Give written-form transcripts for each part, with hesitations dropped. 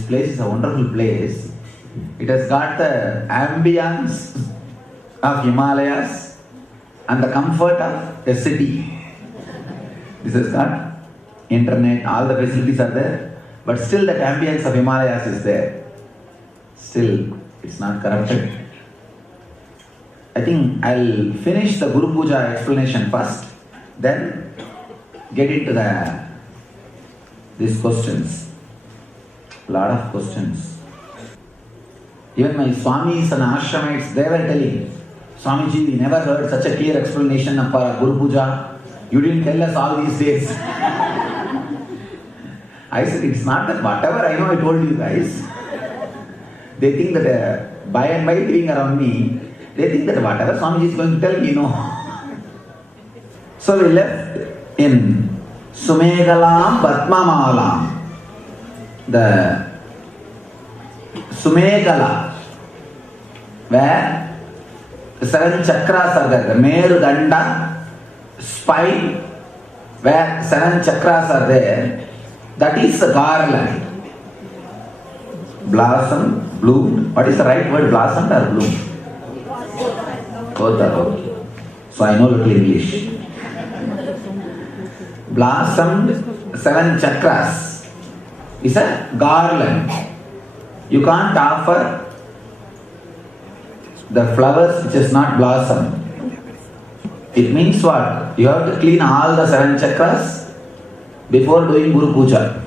This place is a wonderful place. It has got the ambience of Himalayas and the comfort of a city. This has got internet, all the facilities are there, but still that ambience of Himalayas is there. Still, it's not corrupted. I think I'll finish the Guru Puja explanation first, then get into these questions. Lot of questions. Even my Swamis and Ashramites, they were telling, Swamiji, we never heard such a clear explanation of Guru Puja. You didn't tell us all these days. I said, it's not that whatever I know I told you guys. They think that by and by living around me, they think that whatever Swamiji is going to tell me, no. So we left in Sumegalam Batmamalam. The Sumegala, where the 7 chakras are there, the Merudanda, spine, where 7 chakras are there, that is the garland. Blossom, bloom. What is the right word, blossom or bloom? Both are okay. So I know little English. Blossomed 7 chakras is a garland. You can't offer the flowers which is not blossom. It means what? You have to clean all the 7 chakras before doing Guru Puja.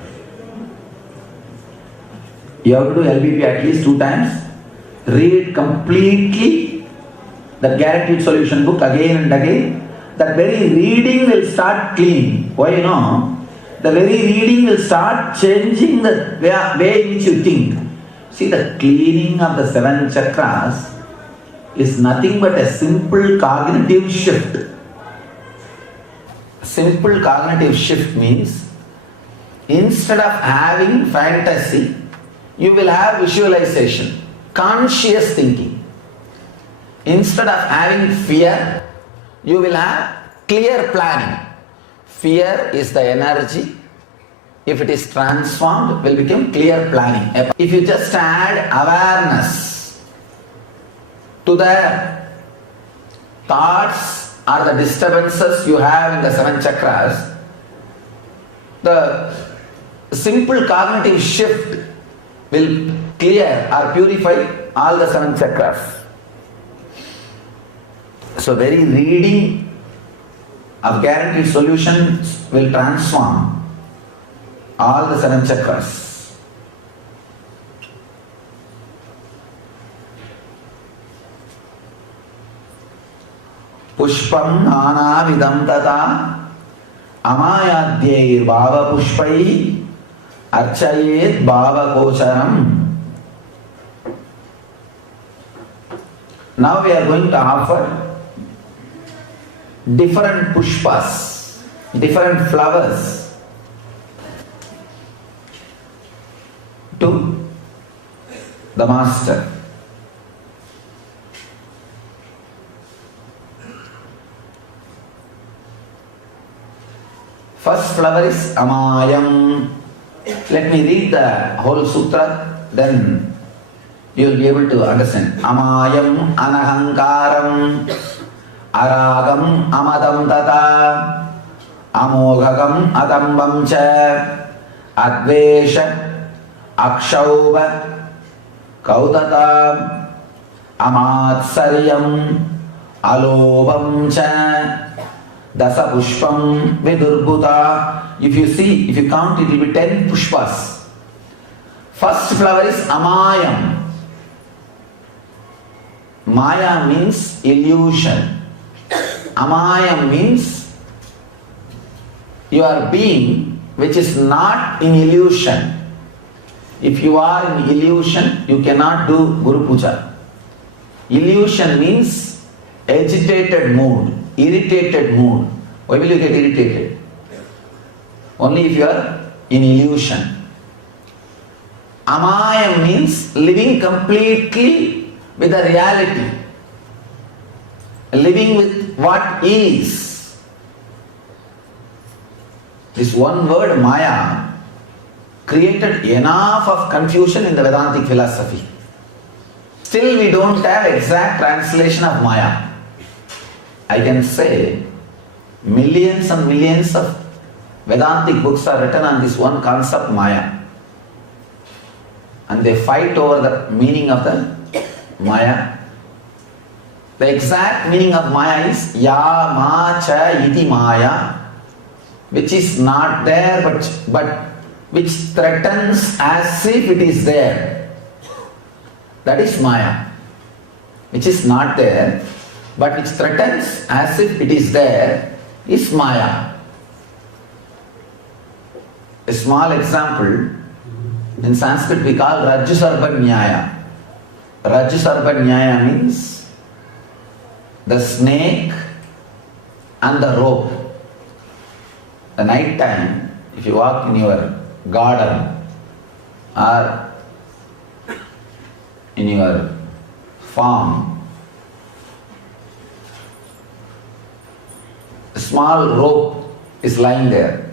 You have to do LBP at least 2 times. Read completely the guaranteed solution book again and again. That very reading will start cleaning. Why you know? The very reading will start changing the way in which you think. See, the cleaning of the 7 chakras is nothing but a simple cognitive shift. Simple cognitive shift means instead of having fantasy, you will have visualization, conscious thinking. Instead of having fear, you will have clear planning. Fear is the energy. If it is transformed, will become clear planning. If you just add awareness to the thoughts or the disturbances you have in the 7 chakras, the simple cognitive shift will clear or purify all the 7 chakras. So very reading of guaranteed solutions will transform all the 7 chakras. Pushpam nana vidam tata amayadyair bhava pushpai archayet bhava kocharam. Now we are going to offer different pushpas, different flowers to the Master. First flower is Amayam. Let me read the whole sutra, then you will be able to understand. Amayam anahankaram aragam amadam tata amoghagam adambam cha advesha akshauva kautata amatsaryam alobam cha dasa pushpam vidurbuta. If you see, if you count, it will be 10 pushpas. First flower is Amayam. Maya means illusion. Amayam means your being which is not in illusion. If you are in illusion, you cannot do Guru Puja. Illusion means agitated mood, irritated mood. Why will you get irritated? Only if you are in illusion. Amayam means living completely with the reality. Living with what is. This one word Maya created enough of confusion in the Vedantic philosophy. Still we don't have exact translation of Maya. I can say millions and millions of Vedantic books are written on this one concept, Maya. And they fight over the meaning of the Maya. The exact meaning of Maya is Ya Ma Cha Iti Maya, which is not there but which threatens as if it is there. That is Maya. Which is not there but which threatens as if it is there is Maya. A small example, in Sanskrit we call Rajju Sarpa Nyaya. Rajju Sarpa Nyaya means the snake and the rope. The night time, if you walk in your garden or in your farm, a small rope is lying there.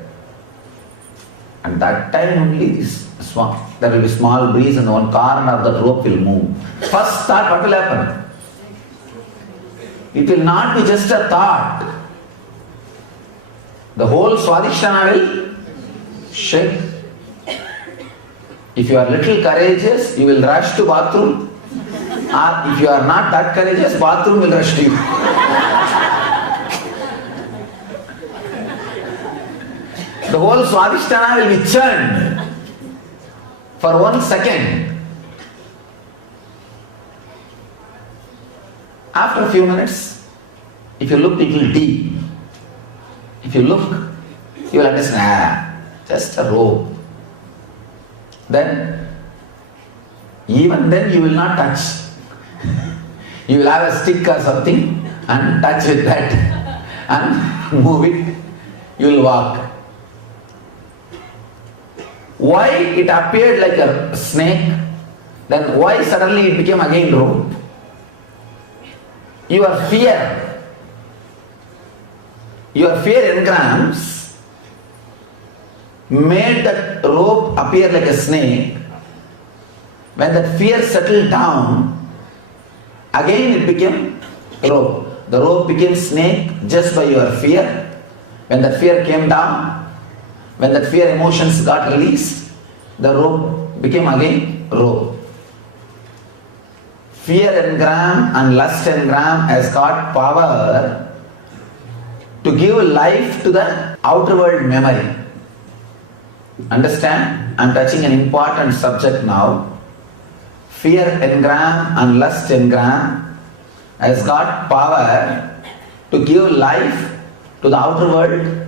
And that time only there will be small breeze and one corner of the rope will move. First thought, what will happen? It will not be just a thought. The whole Swadhisthana will shake. If you are little courageous, you will rush to bathroom. Or if you are not that courageous, bathroom will rush to you. The whole Swadhisthana will be churned for 1 second. After a few minutes, if you look little deep, if you look, you will understand, just a rope. Then, even then you will not touch. You will have a stick or something and touch with that and move it, you will walk. Why it appeared like a snake, then why suddenly it became again rope? Your fear engrams made that rope appear like a snake. When that fear settled down, again it became rope. The rope became snake just by your fear. When that fear came down, when that fear emotions got released, the rope became again rope. Fear engram and lust engram has got power to give life to the outer world memory. Understand? I am touching an important subject now. Fear engram and lust engram has got power to give life to the outer world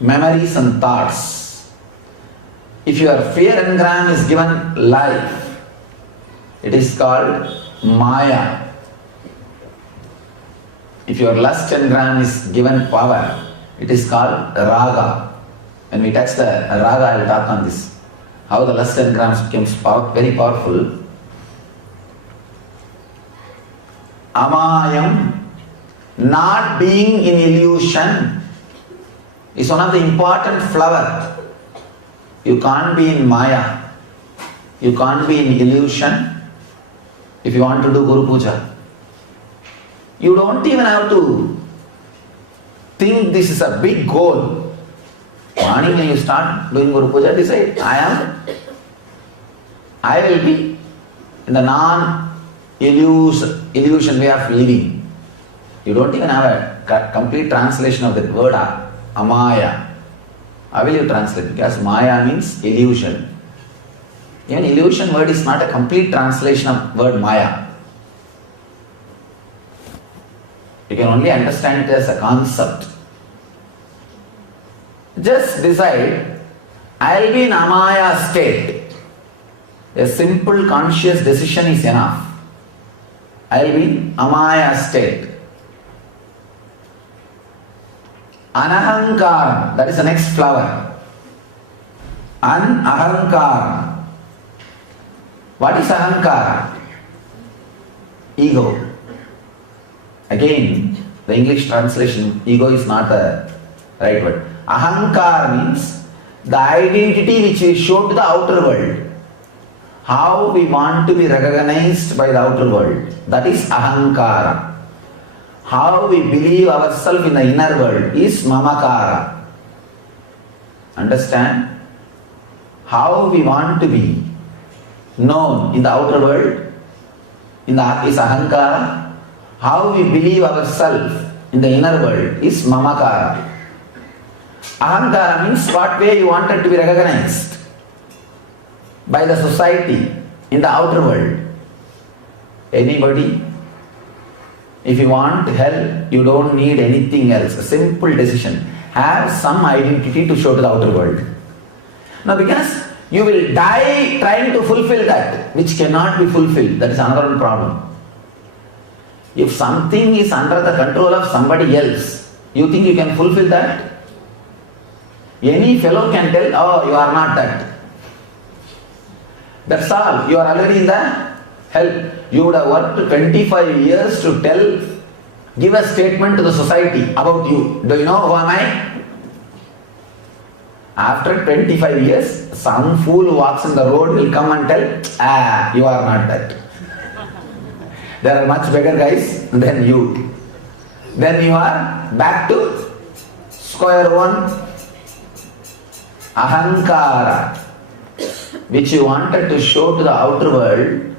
memories and thoughts. If your fear engram is given life, it is called Maya. If your lust engram is given power, it is called Raga. When we touch the Raga, I will talk on this. How the lust engrams becomes very powerful. Amayam, not being in illusion, is one of the important flower. You can't be in Maya. You can't be in illusion if you want to do Guru Puja. You don't even have to think this is a big goal. Morning when you start doing Guru Puja, decide, I will be in the non-illusion way of living. You don't even have a complete translation of that word Amaya. How will you translate? Because Maya means illusion. Even illusion word is not a complete translation of word Maya. You can only understand it as a concept. Just decide, I will be in Amaya state. A simple conscious decision is enough. I will be in Amaya state. Anahankara, that is the next flower. Anahankara. What is ahankara? Ego. Again, the English translation, ego is not the right word. Ahankara means the identity which we show to the outer world. How we want to be recognized by the outer world. That is ahankara. How we believe ourselves in the inner world is mamakara. Understand? How we want to be known in the outer world is ahankara. How we believe ourselves in the inner world is mamakara. Ahankara means what way you wanted to be recognized by the society in the outer world. Anybody? If you want help, you don't need anything else. A simple decision. Have some identity to show to the outer world. Now because you will die trying to fulfill that, which cannot be fulfilled. That is another problem. If something is under the control of somebody else, you think you can fulfill that? Any fellow can tell, oh, you are not that. That's all. You are already in the hell. You would have worked 25 years to give a statement to the society about you. Do you know who am I? After 25 years, some fool who walks in the road will come and tell, you are not that. There are much bigger guys than you. Then you are back to square one. Ahankara, which you wanted to show to the outer world,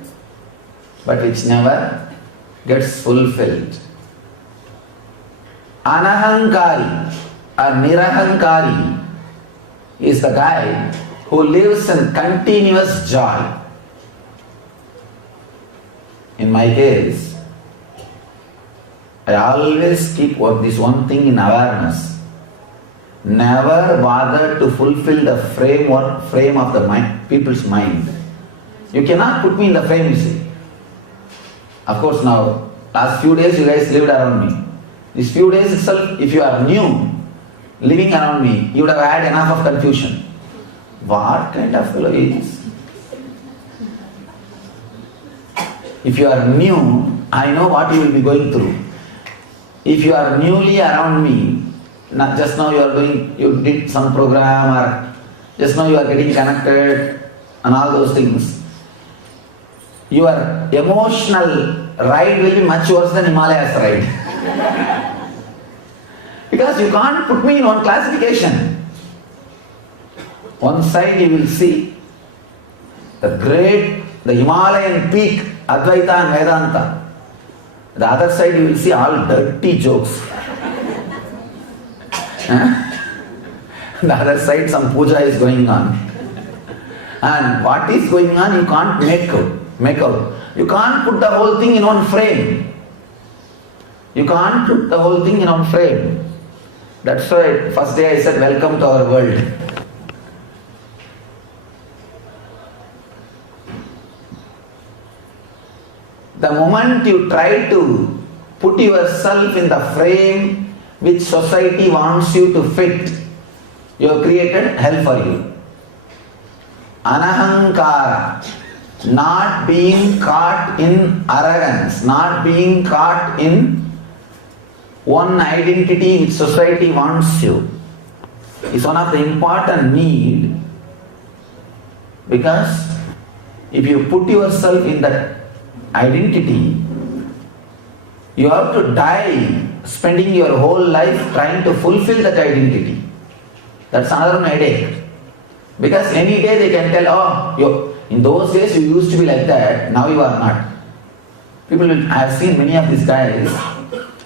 but which never gets fulfilled. Anahankari or nirahankari is the guy who lives in continuous joy. In my case, I always keep this one thing in awareness. Never bother to fulfill the frame of the people's mind. You cannot put me in the frame, you see. Of course now, last few days you guys lived around me. These few days itself, if you are new, living around me, you would have had enough of confusion. What kind of fellow is? If you are new, I know what you will be going through. If you are newly around me, not just now you did some program, or just now you are getting connected and all those things. Your emotional ride will be much worse than Himalayas ride. Because you can't put me in one classification. One side you will see the Himalayan peak, Advaita and Vedanta. The other side you will see all dirty jokes. The other side some puja is going on. And what is going on you can't make out. You can't put the whole thing in one frame. You can't put the whole thing in one frame. That's why first day I said welcome to our world. The moment you try to put yourself in the frame which society wants you to fit, you have created hell for you. Anahankara, not being caught in arrogance, not being caught in one identity which society wants you, is one of the important need. Because if you put yourself in that identity, you have to die spending your whole life trying to fulfill that identity. That's another headache. Because any day they can tell, in those days you used to be like that, now you are not. I have seen many of these guys,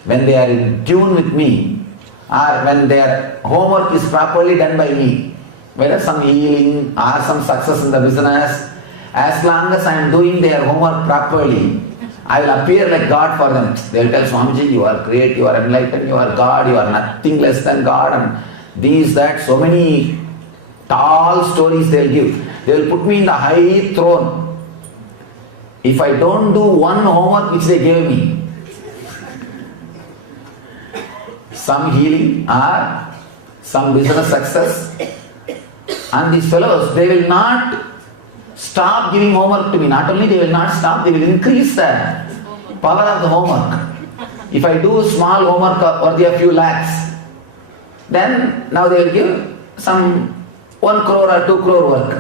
when they are in tune with me, or when their homework is properly done by me, whether some healing or some success in the business, as long as I am doing their homework properly, I will appear like God for them. They will tell Swamiji, you are great, you are enlightened, you are God, you are nothing less than God, and these, that, so many tall stories they will give. They will put me in the high throne. If I don't do one homework which they gave me, some healing or some business success, and these fellows, they will not stop giving homework to me. Not only they will not stop, they will increase the power of the homework. If I do small homework worthy a few lakhs, then now they will give some 1 crore or 2 crore work.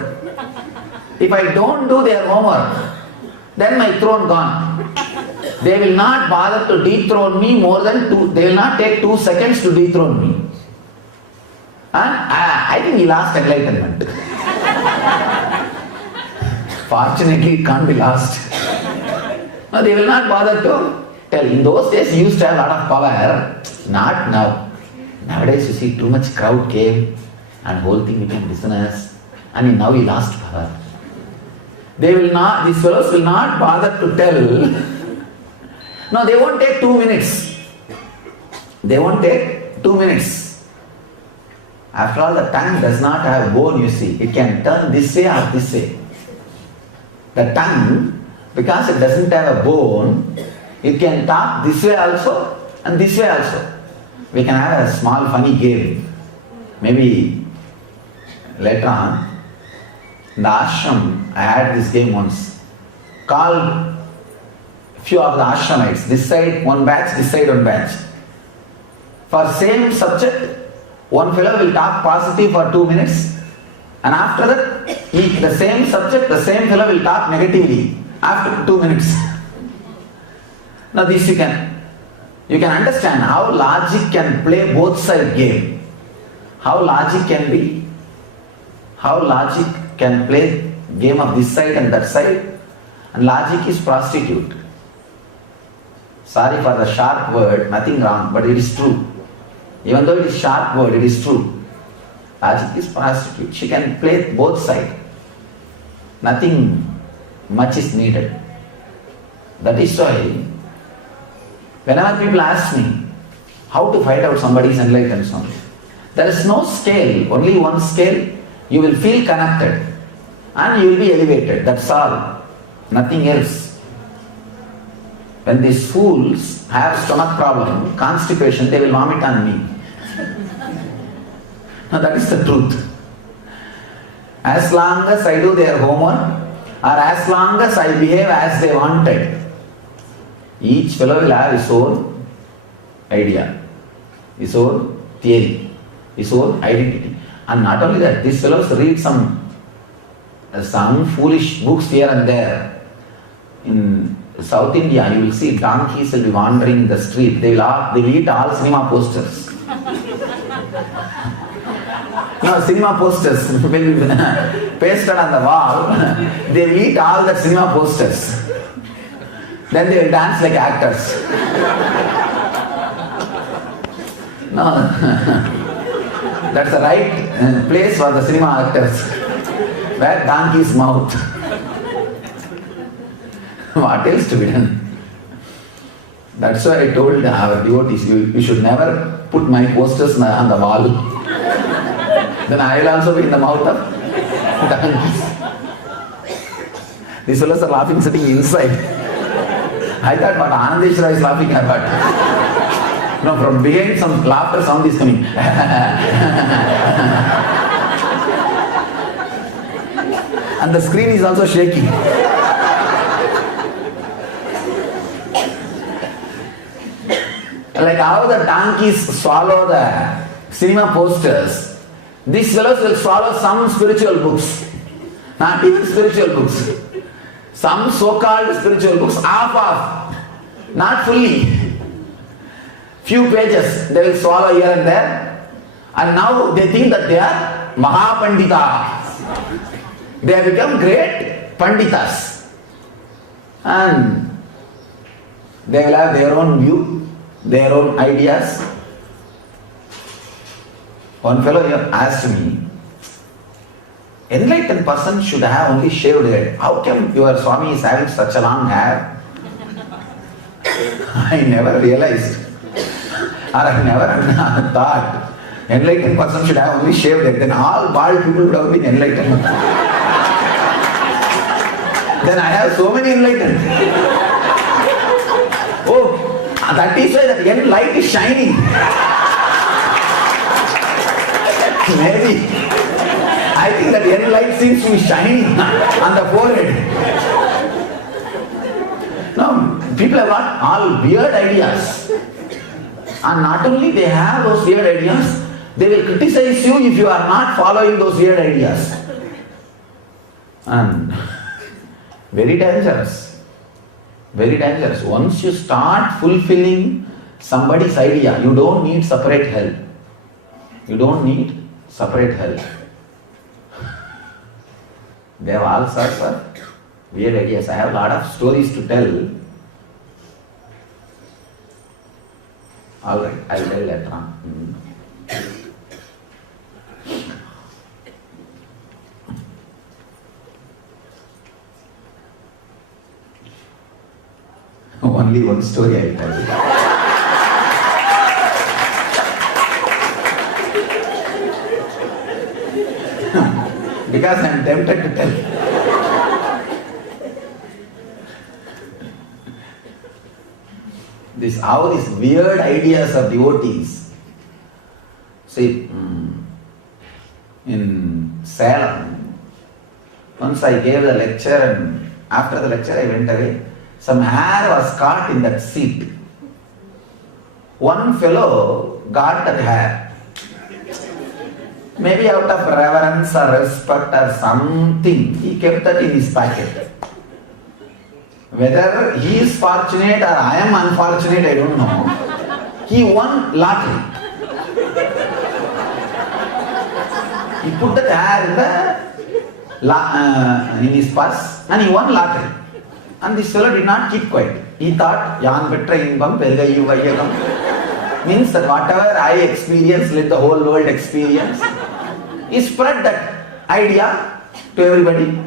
If I don't do their homework, then my throne gone. They will not bother to dethrone me more than they will not take 2 seconds to dethrone me. And I think he lost enlightenment. Fortunately, it can't be lost. No, they will not bother to tell. In those days, he used to have a lot of power. Not now. Nowadays, you see, too much crowd came and whole thing became business. And now he lost power. These fellows will not bother to tell. No, they won't take 2 minutes. They won't take 2 minutes. After all, the tongue does not have a bone, you see. It can turn this way or this way. The tongue, because it doesn't have a bone, it can talk this way also and this way also. We can have a small funny game. Maybe later on, in the ashram, I had this game once. Called few of the ashramites, this side one batch, this side one batch. For same subject, one fellow will talk positive for 2 minutes, and after that, the same subject, the same fellow will talk negatively after 2 minutes. Now this you can understand how logic can play both side game. How logic can play game of this side and that side, and logic is prostitute. Sorry for the sharp word, nothing wrong, but it is true. Even though it is sharp word, it is true. Logic is prostitute. She can play both sides. Nothing much is needed. That is why, whenever people ask me how to find out somebody is enlightened, there is no scale, only one scale. You will feel connected and you will be elevated. That's all. Nothing else. When these fools have stomach problem, constipation, they will vomit on me. Now that is the truth. As long as I do their homework, or as long as I behave as they wanted, each fellow will have his own idea, his own theory, his own identity. And not only that, these fellows read some foolish books here and there. In South India, you will see donkeys will be wandering in the street. They will eat all cinema posters. No, cinema posters will be pasted on the wall. They will eat all the cinema posters. Then they will dance like actors. No, that's the right place for the cinema actors. Where donkey's mouth. What else to be done? That's why I told our devotees, you should never put my posters on the wall. Then I will also be in the mouth of donkeys. These fellows are laughing sitting inside. I thought what Anandeshwara is laughing about. No, from behind some laughter sound is coming. And the screen is also shaking. Like how the donkeys swallow the cinema posters, these fellows will swallow some spiritual books. Not even spiritual books. Some so-called spiritual books, half, not fully. Few pages they will swallow here and there, and now they think that they are Mahapandita. They have become great Panditas. And they will have their own view, their own ideas. One fellow here asked me, enlightened person should have only shaved head. How come your Swami is having such a long hair? I never realized, or I never thought, enlightened person should have only shaved head. Then all bald people would have been enlightened. Then I have so many enlightened. Oh, that is why that end light is shining. Maybe. I think that end light seems to be shining on the forehead. Now, people have got all weird ideas. And not only they have those weird ideas, They will criticize you if you are not following those weird ideas. And very dangerous. Very dangerous. Once you start fulfilling somebody's idea, you don't need separate hell. You don't need separate hell. They have all sorts of weird ideas. I have a lot of stories to tell. Alright, I will tell later on. Only one story I will tell you. Because I am tempted to tell. How these weird ideas of devotees. See, in Salem, once I gave the lecture and after the lecture I went away. Some hair was caught in that seat. One fellow got that hair. Maybe out of reverence or respect or something, he kept that in his pocket. Whether he is fortunate or I am unfortunate, I don't know. He won lottery. He put that hair in his purse and he won lottery. And this fellow did not keep quiet. He thought, Yan Petra Imbam Pelgayu Vayagam. Means that whatever I experience, let the whole world experience. He spread that idea to everybody.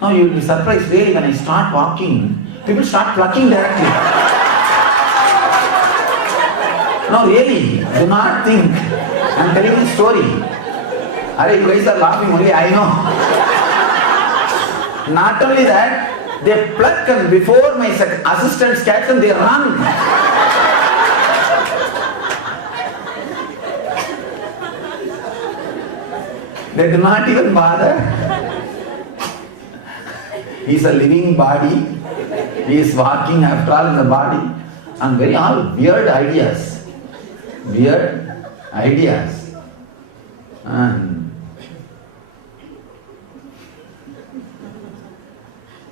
Now you will be surprised, really, when I start walking, people start plucking directly. No, really, do not think. I am telling you a story. Are you guys are laughing only, I know. Not only that, they pluck and before my assistants catch them, they run. They do not even bother. He is a living body. He is walking after all in the body. And very all weird ideas. Weird ideas. And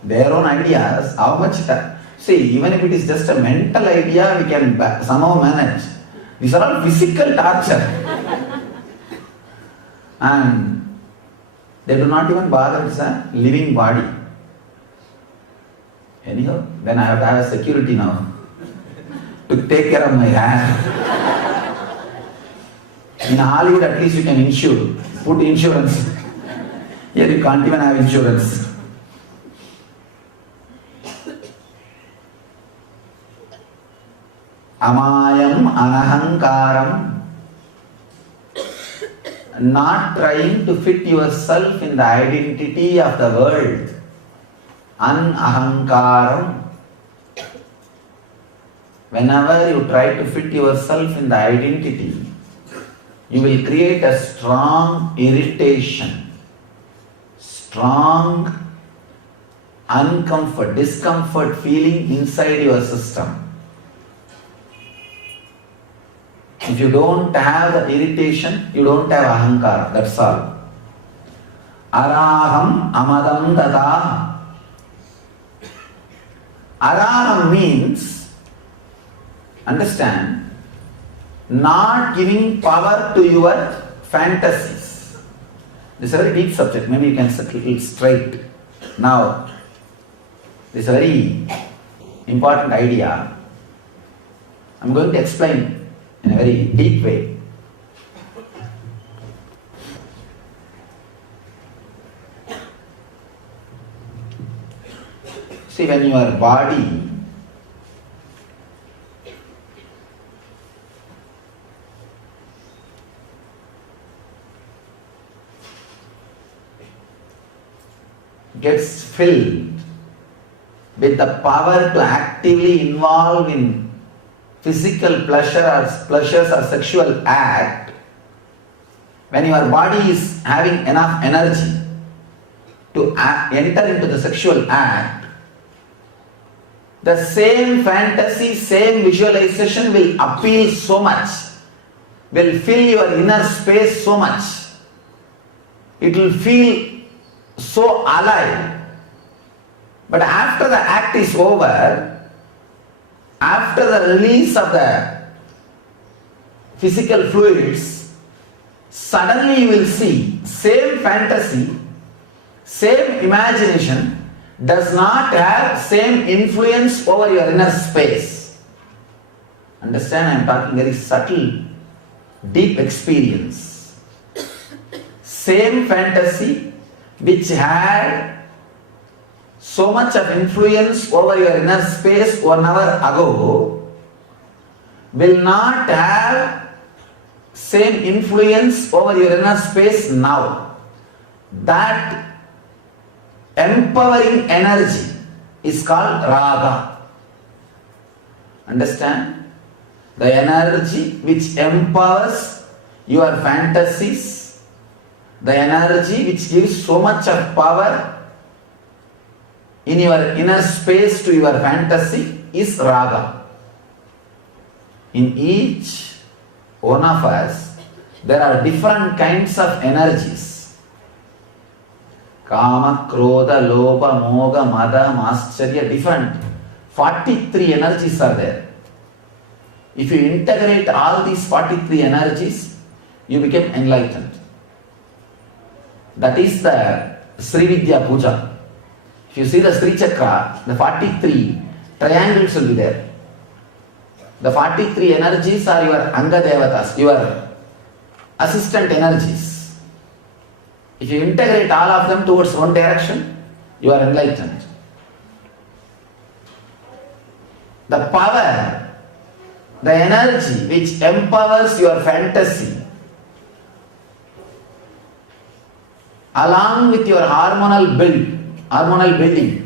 their own ideas, how much that? See, even if it is just a mental idea, we can somehow manage. These are all physical torture. And they do not even bother, it's a living body. Anyhow, then I have to have security now to take care of my hair. In Hollywood, at least you can insure, put insurance. Here you can't even have insurance. Amayam anahankaram. Not trying to fit yourself in the identity of the world. Anahankaram. Whenever you try to fit yourself in the identity, you will create a strong irritation, strong discomfort feeling inside your system. If you don't have the irritation, you don't have ahankara, that's all. Araham amadam dada. Araham means, understand, not giving power to your fantasies. This is a very deep subject, maybe you can settle it straight. Now, this is a very important idea. I'm going to explain in a very deep way. See, when your body gets filled with the power to actively involve in physical pleasures or sexual act, when your body is having enough energy to enter into the sexual act, the same fantasy, same visualization will appeal so much will fill your inner space so much. It will feel so alive. But after the act is over, after the release of the physical fluids, suddenly you will see same fantasy, same imagination does not have same influence over your inner space. Understand, I am talking very subtle, deep experience. Same fantasy which had so much of influence over your inner space 1 hour ago will not have same influence over your inner space now. That empowering energy is called raga. Understand? The energy which empowers your fantasies, the energy which gives so much of power in your inner space to your fantasy is raga. In each one of us, there are different kinds of energies. Kama, Krodha, Lobha, Moga, Mada, Mascharya, different. 43 energies are there. If you integrate all these 43 energies, you become enlightened. That is the Sri Vidya Puja. If you see the Sri Chakra, the 43 triangles will be there. The 43 energies are your Anga Devatas, your assistant energies. If you integrate all of them towards one direction, you are enlightened. The power, the energy which empowers your fantasy, along with your hormonal building.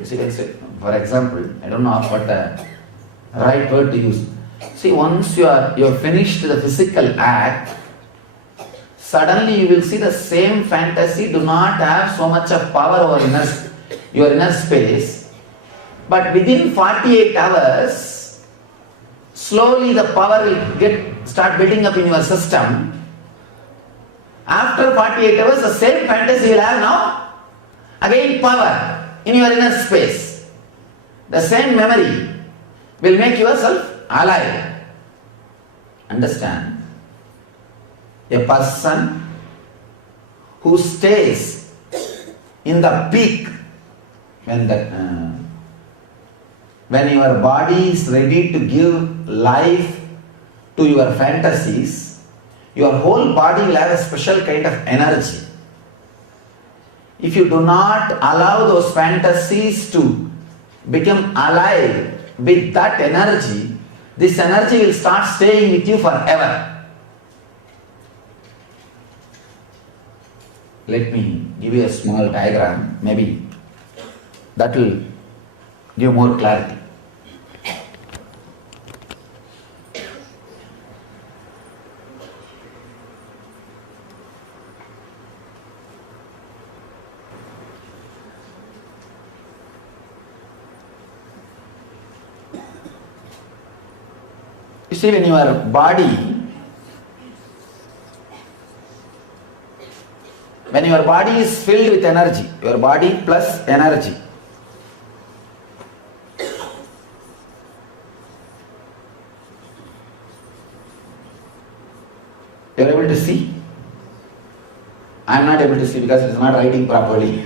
See, let's say, for example, I don't know what the right word to use. See, once you have finished the physical act, suddenly you will see the same fantasy do not have so much of power over your inner space. But within 48 hours, slowly the power will start building up in your system. After 48 hours, the same fantasy will have now again power in your inner space. The same memory will make yourself alive. Understand? A person who stays in the peak when your body is ready to give life to your fantasies, your whole body will have a special kind of energy. If you do not allow those fantasies to become alive with that energy, this energy will start staying with you forever. Let me give you a small diagram, maybe that will give more clarity. You see, when your body is filled with energy, your body plus energy, you are able to see? I am not able to see because it is not writing properly.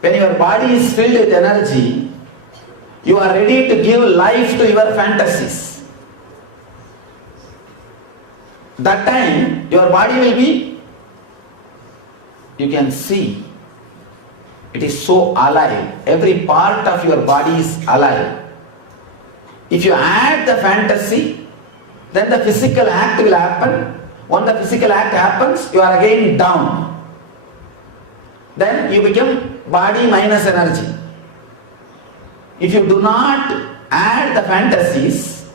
When your body is filled with energy, you are ready to give life to your fantasies. That time, your body will be, you can see, it is so alive. Every part of your body is alive. If you add the fantasy, then the physical act will happen. When the physical act happens, you are again down. Then you become body minus energy. If you do not add the fantasies,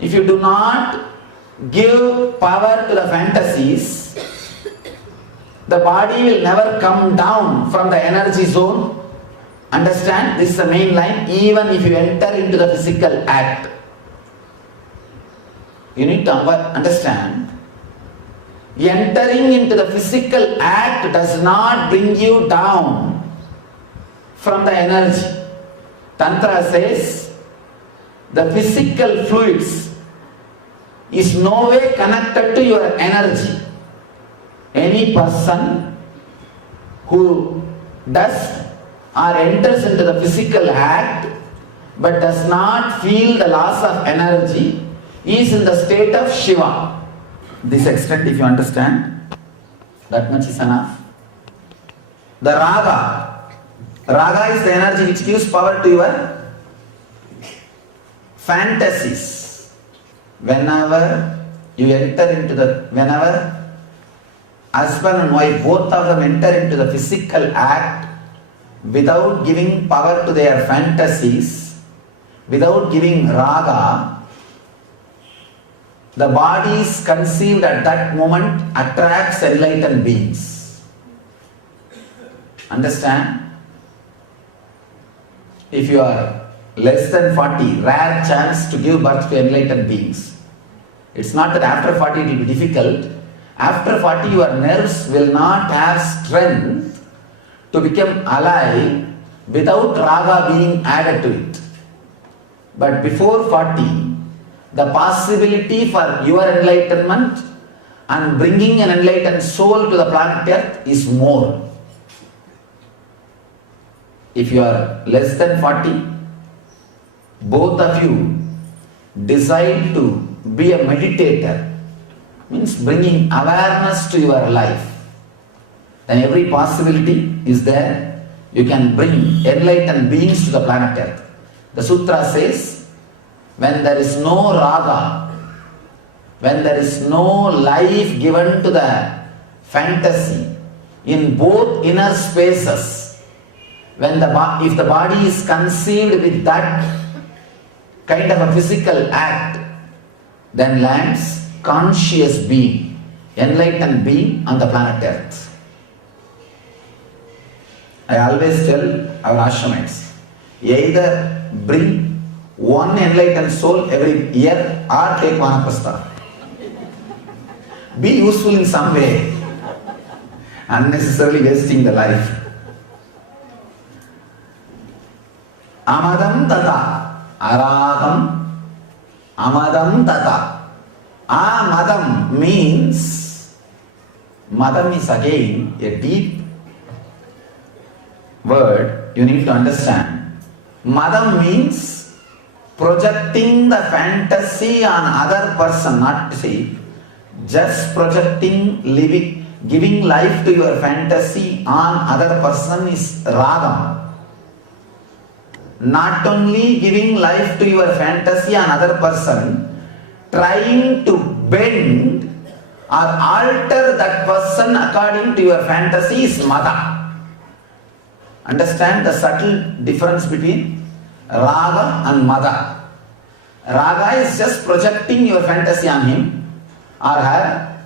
if you do not give power to the fantasies, the body will never come down from the energy zone. Understand? This is the main line, even if you enter into the physical act. you need to understand, entering into the physical act does not bring you down from the energy. Tantra says the physical fluids is no way connected to your energy. Any person who does or enters into the physical act but does not feel the loss of energy is in the state of Shiva. This extent, if you understand, that much is enough. The raga is the energy which gives power to your fantasies. Whenever husband and wife, both of them enter into the physical act without giving power to their fantasies, without giving raga, the bodies conceived at that moment attracts enlightened beings. Understand? If you are less than 40, rare chance to give birth to enlightened beings. It's not that after 40 it will be difficult. After 40 your nerves will not have strength to become alive without raga being added to it. But before 40, the possibility for your enlightenment and bringing an enlightened soul to the planet Earth is more. If you are less than 40, both of you decide to be a meditator, means bringing awareness to your life, then every possibility is there. You can bring enlightened beings to the planet Earth. The sutra says, when there is no raga, when there is no life given to the fantasy in both inner spaces, if the body is conceived with that kind of a physical act, then lands conscious being, enlightened being on the planet Earth. I always tell our ashramites, either bring one enlightened soul every year or take vanaprastha. Be useful in some way, unnecessarily wasting the life. Amadam tata, aragam, amadam tata. Amadam means, madam is again a deep word you need to understand. Madam means projecting the fantasy on other person, not see, just projecting, living, giving life to your fantasy on other person is ragam. Not only giving life to your fantasy on other person, trying to bend or alter that person according to your fantasy is mada. Understand the subtle difference between raga and mada. Raga is just projecting your fantasy on him or her.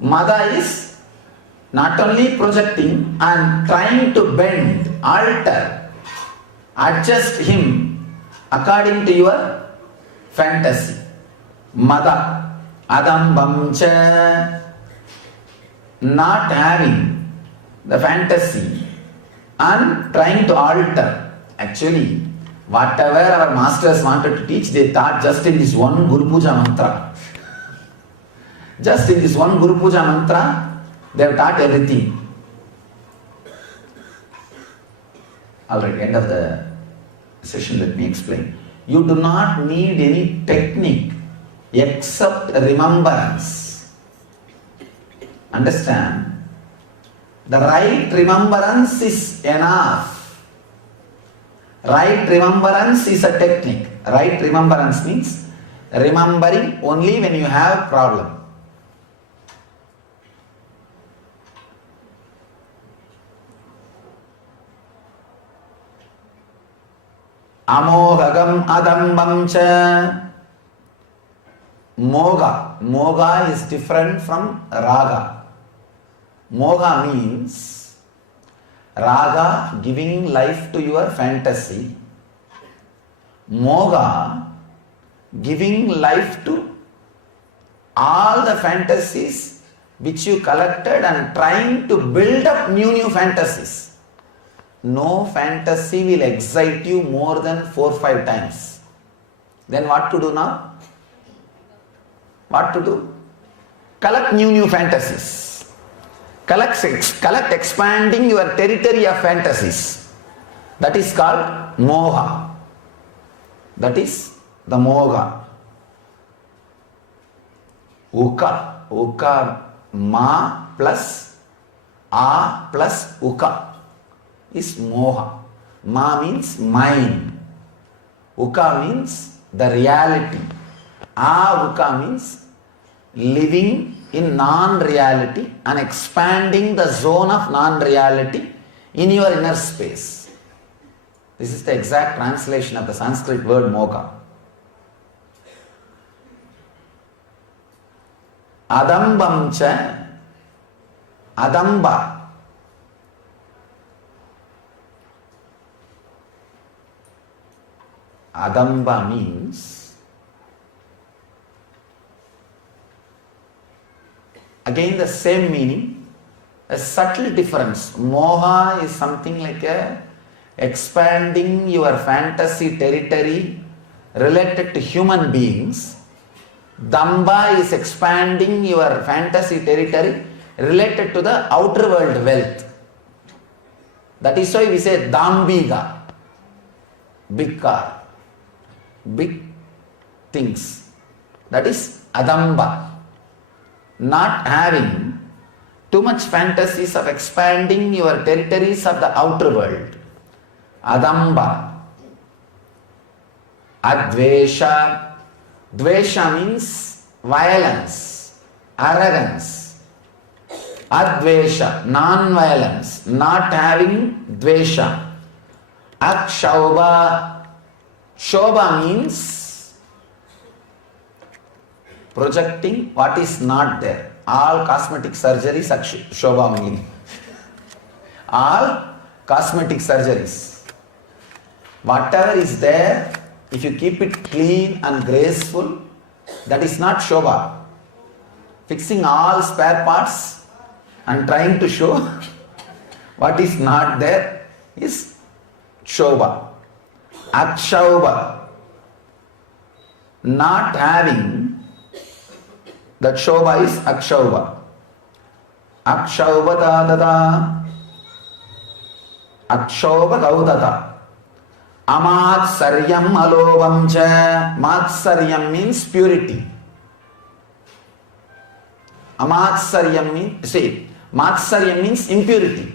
Mada is not only projecting and trying to bend, alter, adjust him according to your fantasy. Mada, adambam cha, not having the fantasy and trying to alter. Actually, whatever our masters wanted to teach, they taught just in this one Guru Puja mantra. Just in this one Guru Puja mantra, they have taught everything. Alright, end of the session, let me explain. You do not need any technique except remembrance. Understand? The right remembrance is enough. Right remembrance is a technique. Right remembrance means remembering only when you have problem. Amoghagam adambam cha. Moga is different from raga. Moga means raga, giving life to your fantasy. Moga, giving life to all the fantasies which you collected and trying to build up new fantasies. No fantasy will excite you more than 4-5 times. Then what to do now? What to do? Collect new fantasies. Collect expanding your territory of fantasies. That is called moha. That is the moha. Uka, ma plus a plus uka is moha. Ma means mind. Uka means the reality. Uka means living in non-reality and expanding the zone of non-reality in your inner space. This is the exact translation of the Sanskrit word moha. Adambam cha, adamba. Adamba means, again the same meaning, a subtle difference. Moha is something like expanding your fantasy territory related to human beings. Damba is expanding your fantasy territory related to the outer world wealth. That is why we say Dambiga, big car, big things. That is Adamba. Not having too much fantasies of expanding your territories of the outer world. Adamba. Advesha. Dvesha means violence, arrogance. Advesha, non-violence, not having dvesha. Akshauba. Shobha means projecting what is not there. All cosmetic surgeries are shobha only. All cosmetic surgeries. Whatever is there, if you keep it clean and graceful, that is not shobha. Fixing all spare parts and trying to show what is not there is shobha. Akshauba. Not having that shobha is akshauba. Akshauba dadada. Akshauba gaudata. Amatsaryam alobam cha. Matsaryam means purity. Amatsaryam means, see, Matsaryam means impurity.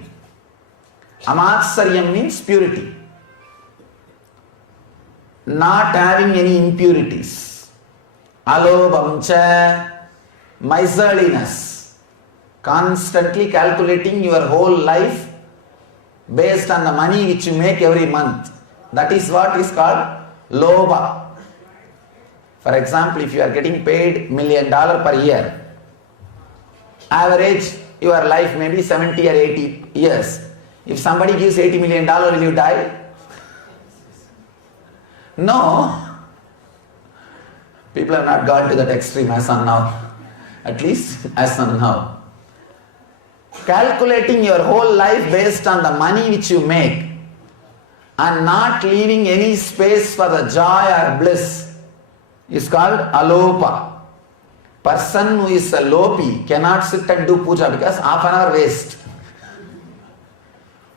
Amatsaryam means purity. Not having any impurities. Alobam cha. Miserliness. Constantly calculating your whole life based on the money which you make every month. That is what is called lobha. For example, if you are getting paid $1 million per year, average your life may be 70 or 80 years. If somebody gives $80 million, will you die? No. People have not gone to that extreme as on now. At least as on now. Calculating your whole life based on the money which you make and not leaving any space for the joy or bliss is called alopa. Person who is a lopi cannot sit and do puja because half an hour waste.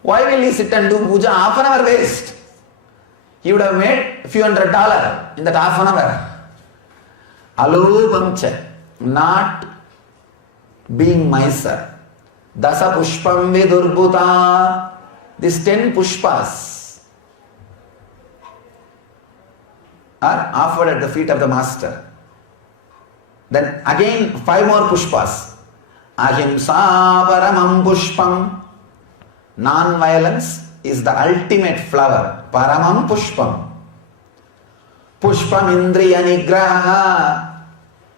Why will he sit and do puja? Half an hour waste. He would have made a few $100 in that half an hour. Alopamcha, not being miser. Dasa pushpam vidurbuta. These 10 pushpas are offered at the feet of the master. Then again 5 more pushpas. Ahimsa paramam pushpam. Non-violence is the ultimate flower. Paramam pushpam. Pushpam indriya nigraha.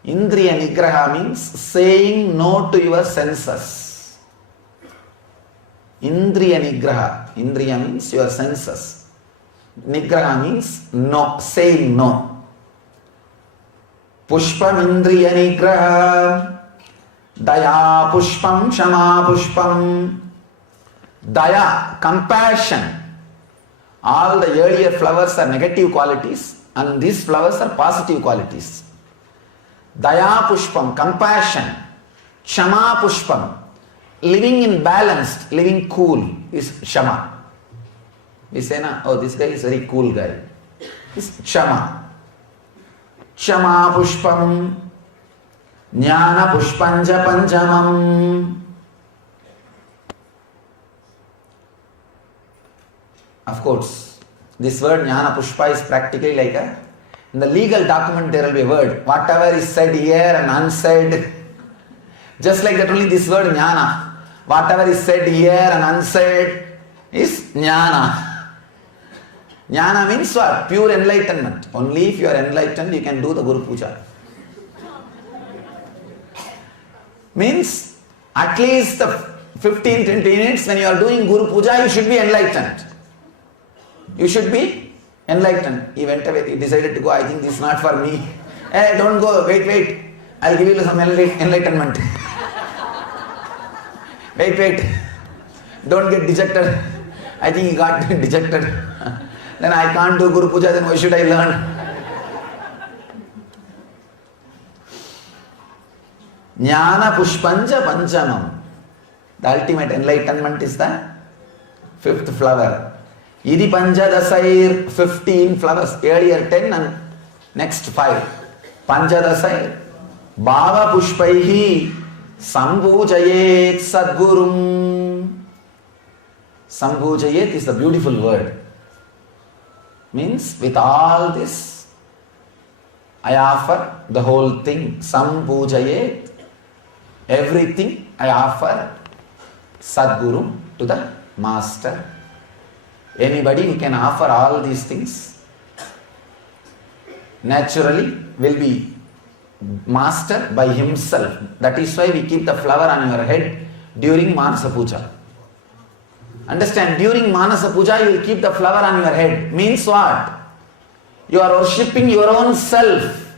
Indriya nigraha means saying no to your senses. Indriya nigraha. Indriya means your senses. Nigraha means no, saying no. Pushpam Indriya Nigraha, Daya Pushpam Shama Pushpam. Daya, compassion. All the earlier flowers are negative qualities and these flowers are positive qualities. Daya Pushpam, compassion. Shama Pushpam, living in balanced, living cool is Shama. We say, na, oh, this guy is very cool guy. It's Shama. Shama Pushpam, Jnana Pushpanja Panjamam. Of course, this word Jnana Pushpa is practically like in the legal document there will be a word. Whatever is said here and unsaid, just like that only this word Jnana. Whatever is said here and unsaid is Jnana. Jnana means what? Pure enlightenment. Only if you are enlightened you can do the Guru Puja. Means at least the 15-20 minutes when you are doing Guru Puja you should be enlightened. You should be enlightened. He went away, he decided to go, I think this is not for me. Hey, don't go, wait. I'll give you some enlightenment. Wait. Don't get dejected. I think he got dejected. Then I can't do Guru Puja, then why should I learn? Jnana Pushpanja Panjamam. The ultimate enlightenment is the fifth flower. Idi Panjadasair, 15 flowers, earlier 10 and next 5. Panjadasair, Bhava Pushpaihi, Sambhujayet Sadgurum. Sambhujayet is the beautiful word. Means with all this, I offer the whole thing. Sambhujayet, everything I offer Sadguru to the Master. Anybody who can offer all these things naturally will be master by himself. That is why we keep the flower on your head during Manasa Puja. Understand, during Manasa Puja you will keep the flower on your head. Means what? You are worshipping your own self.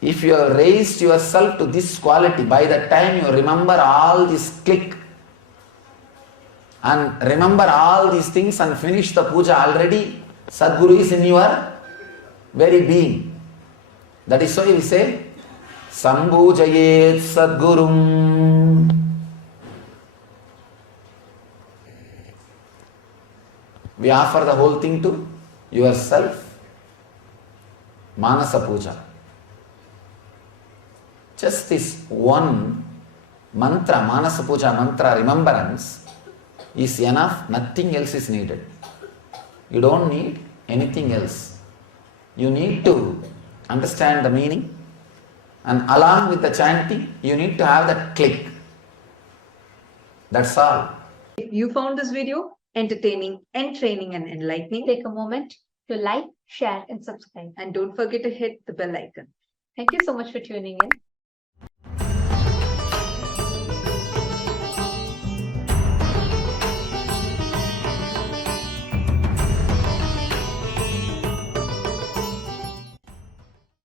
If you have raised yourself to this quality, by the time you remember all this click and remember all these things and finish the puja already, Sadguru is in your very being. That is why we say, Sambhujayet Sadgurum. We offer the whole thing to yourself. Manasa Puja. Just this one mantra, Manasa Puja mantra, remembrance, is enough, nothing else is needed. You don't need anything else. You need to understand the meaning, and along with the chanting, you need to have that click. That's all. If you found this video entertaining, entraining and enlightening, take a moment to like, share and subscribe. And don't forget to hit the bell icon. Thank you so much for tuning in.